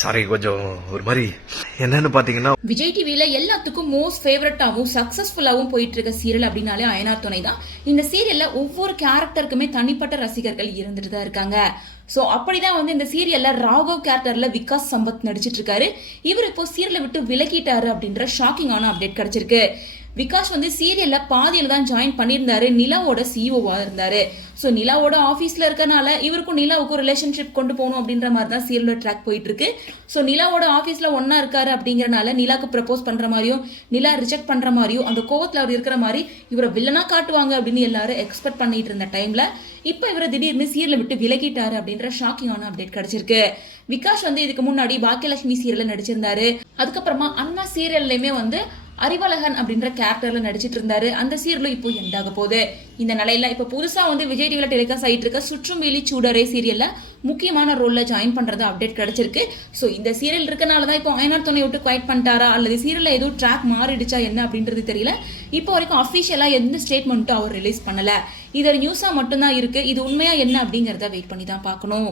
Sorry கொஞ்சம் ஒரு மாதிரி என்னன்னு பாத்தீங்கன்னா விஜய் டிவில எல்லாத்துக்கும் மோஸ்ட் ஃபேவரட்டாவும் சக்சஸ்ஃபுல்லாவும் போயிட்டு இருக்க சீரியல் அப்படின்னாலே அயனார் துணை தான் இந்த சீரியல்ல ஒவ்வொரு கேரக்டருக்குமே தனிப்பட்ட ரசிகர்கள் இருந்துட்டு தான் இருக்காங்க. ஸோ அப்படிதான் வந்து இந்த சீரியல்ல ராகவ் கேரக்டர்ல விகாஸ் சம்பத் நடிச்சிட்டு இருக்காரு. இவர் இப்போ சீரியலை விட்டு விலகிட்டாரு அப்படின்ற ஷாக்கிங்கான அப்டேட் கிடைச்சிருக்கு. விகாஷ் வந்து சீரியல்ல பாதியில தான் ஜாயின் பண்ணியிருந்தாரு. நிலாவோட சிஓவா இருந்தாரு. ஸோ நிலாவோட ஆஃபீஸில் இருக்கனால இவருக்கும் நிலாவுக்கும் ரிலேஷன்ஷிப் கொண்டு போகணும் அப்படின்ற மாதிரி தான் சீரியலோட ட்ராக் போயிட்டு இருக்கு ஸோ நிலாவோட ஆஃபீஸில் ஒன்னா இருக்காரு அப்படிங்கறனால நிலாக்கு ப்ரப்போஸ் பண்ற மாதிரியும் நிலா ரிஜெக்ட் பண்ற மாதிரியும் அந்த கோவத்தில் அவர் இருக்கிற மாதிரி இவரை வில்லனா காட்டுவாங்க அப்படின்னு எல்லாரும் எக்ஸ்பெக்ட் பண்ணிட்டு இருந்த டைம்ல இப்போ இவரை திடீர்னு சீரியலை விட்டு விலகிட்டாரு அப்படின்ற ஷாக்கிங்கான அப்டேட் கிடைச்சிருக்கு. விகாஷ் வந்து இதுக்கு முன்னாடி பாக்கியலட்சுமி சீரியல்ல நடிச்சிருந்தாரு. அதுக்கப்புறமா அண்ணா சீரியல்லையுமே வந்து அறிவழகன் அப்படின்ற கேரக்டர்ல நடிச்சிட்டு இருந்தாரு. அந்த சீரியலும் இப்போ எண்ட் போகுது. இந்த நிலையில இப்போ புதுசா வந்து விஜய் டிவில டெலிகாஸ்ட் ஆயிட்டு இருக்க சுற்றும் வேலி சூடரே சீரியல்ல முக்கியமான ரோல்ல ஜாயின் பண்றது அப்டேட் கிடைச்சிருக்கு. ஸோ இந்த சீரியல் இருக்கனால தான் இப்போ அயனார் துணை விட்டு குவைட் பண்ணிட்டாரா? அல்லது சீரியல்ல ஏதோ ட்ராக் மாறிடுச்சா என்ன அப்படின்றது தெரியல. இப்போ வரைக்கும் அஃபிஷியலா எந்த ஸ்டேட்மெண்ட்டும் அவர் ரிலீஸ் பண்ணல. இது நியூஸா மட்டும்தான் இருக்கு. இது உண்மையா என்ன அப்படிங்கறத வெயிட் பண்ணி தான் பார்க்கணும்.